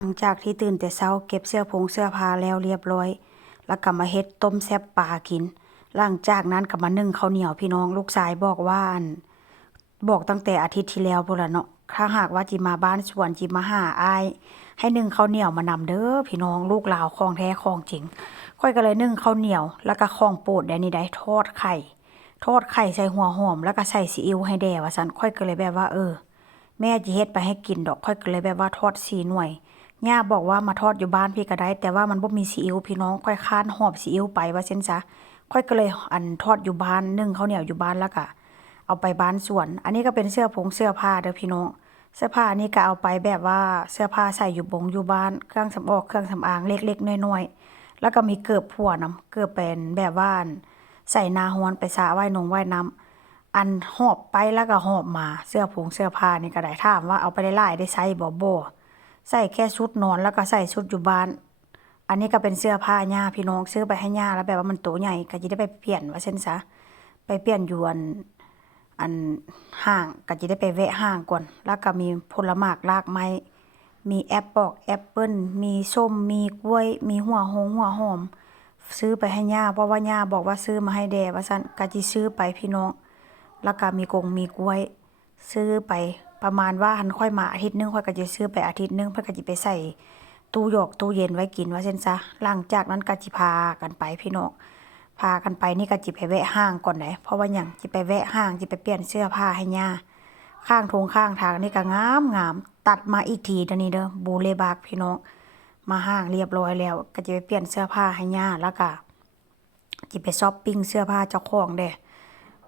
หลังจากที่ตื่นแต่เช้าเก็บเสื้อผ้าแล้วเรียบร้อยแล้วก็มาเฮ็ดต้มแซ่บปลากินหลังจากนั้นก็มานึ่งข้าวเหนียวพี่น้องลูกชายบอกว่าบอกตั้งแต่อาทิตย์ที่แล้วพุ่นล่ะเนาะถ้าหากว่าจิมาบ้านสวนจิมาหาอ้ายให้นึ่งข้าวเหนียวมานำเด้อพี่น้องลูกลาวของแท้ของจริงค่อยก็เลยนึ่งข้าวเหนียวแล้วก็ของโปรดได้นี่ได้ทอดไข่ใส่หัวหอมแล้วก็ใส่ซีอิ๊วให้แด่ว่าซั่นค่อยก็เลยแบบว่าแม่จิเฮ็ดไปให้กินดอกค่อยก็เลยแบบว่าทอด4หน่วยย่าบอกว่ามาทอดอยู่บ้านพี่ก็ได้แต่ว่ามันบ่มีซีอิ๊วพี่น้องค่อยค้านหอบซีอิ๊วไปว่าซั่นซะค่อยก็เลยทอดอยู่บ้านนึ่งข้าวเหนียวอยู่บ้านแล้วก็เอาไปบ้านสวนอันนี้ก็เป็นเสื้อผ้าเด้อพี่น้องเสื้อผ้านี่ก็เอาไปแบบว่าเสื้อผ้าใส่อยู่บ้านเครื่องสำอางเล็กๆน้อยๆแล้วก็มีเกิบผัวนำเกิบเป็นแบบว่าใส่นาฮ้อนไปสระว่ายน้ำ หอบไปแล้วก็หอบมาเสื้อผ้านี่ก็ได้ถามว่าเอาไปได้หลายได้ใส่บ่ใส่แค่ชุดนอนแล้วก็ใส่ชุดอยู่บ้านอันนี้ก็เป็นเสื้อผ้าย่าพี่น้องซื้อไปให้ย่าแล้วแบบว่ามันโตใหญ่ก็จะได้ไปเปลี่ยนว่าเช่นซะไปเปลี่ยนอยู่อันห้างก็จะได้ไปแวะห้างก่อนแล้วก็มีผลหมากรากไม้มีแอปเปิ้ลมีส้มมีกล้วยมีหัวหอมซื้อไปให้ย่าเพราะว่าย่าบอกว่าซื้อมาให้แด่ว่าซั่นก็สิซื้อไปพี่น้อง แล้วก็มีกล้วยซื้อไปประมาณว่าหันค่อยมาอาทิตย์นึงค่อยก็จะซื้อไปอาทิตย์นึงเพิ่นก็สิไปใส่ตู้เย็นไว้กินว่าซั่นซะหลังจากนั้นก็สิพากันไปพี่น้องพากันไปนี่ก็สิไปแวะห้างก่อนได้เพราะว่าหยังสิไปแวะห้างสิไปเปลี่ยนเสื้อผ้าให้ย่าข้างทางนี่ก็งามตัดมาอีกทีเดี๋ยวนี้เด้อบูเลบากพี่น้องมาห้างเรียบร้อยแล้วก็จะไปเปลี่ยนเสื้อผ้าให้ย่าแล้วก็สิไปชอปปิงเสื้อผ้าเจ้าของเด้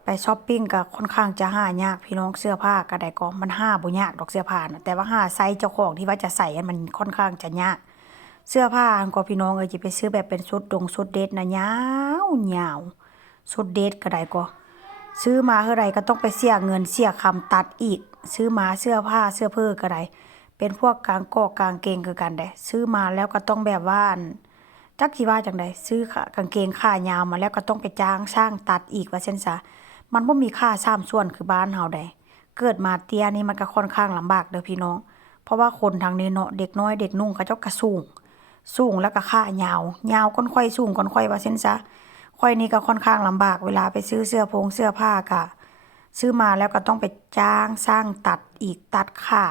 ไปช้อปปิงก็ค่อนข้างจะหายากพี่น้องเสื้อผ้าก็ได้ก็มันหาบ่ยากดอกเสื้อผ้านะแต่ว่าหาไซส์เจ้าของที่ว่าจะใส่มันค่อนข้างจะยากเสื้อผ้าอันก็พี่น้องจะไปซื้อแบบเป็นชุดเดทนะยาวชุดเดทก็ได้ก็ซื้อมาเท่าไรก็ต้องไปเสียเงินเสียคำตัดอีกซื้อมาเสื้อผ้าเสื้อเพิ่อก็ได้เป็นพวกกางเกงคือกันได้ซื้อมาแล้วก็ต้องแบบว่าจักสิว่าจังไดซื้อกางเกงขายาวมาแล้วก็ต้องไปจ้างช่างตัดอีกว่าซั่นซะ มันบ่มีค่า3ส่วนคือบ้านเฮาได้เกิดมาเตี้ยนี่มันก็ค่อนข้างลำบากเด้อพี่น้องเพราะว่าคนทางนี้เนาะเด็กน้อยเด็กนุ่งเขาเจ้าก็สูงแล้วก็ขายาวก้นค่อยสูงก้นค่อยว่าซั่นซะค่อยนี่ก็ค่อนข้างลำบากเวลาไปซื้อเสื้อผ้าก็ซื้อมาแล้วก็ต้องไปจ้างช่างตัดอีกตัดขา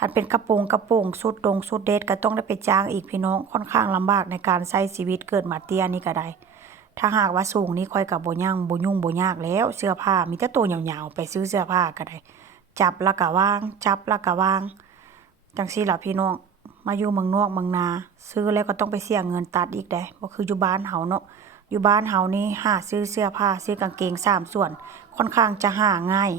หันเป็นกระโปรงสุดเดทก็ต้องได้ไปจ้างอีกพี่น้องค่อนข้างลำบากในการใช้ชีวิตเกิดมาเตี้ยนี่ก็ได้ ถ้าหากว่าสูงนี่ค่อยกับบ่ยุ่งบ่ยากแล้วเสื้อผ้ามีแต่ตัวยาวๆไปซื้อเสื้อผ้าก็ได้จับแล้วก็วางจังซี่ล่ะพี่น้องมาอยู่เมืองนอกเมืองนาซื้อแล้วก็ต้องไปเสียเงินตัดอีกได้บ่คืออยู่บ้านเฮาเนาะอยู่บ้านเฮานี่หาซื้อเสื้อผ้าซื้อกางเกง3ส่วนค่อนข้างจะหาง่าย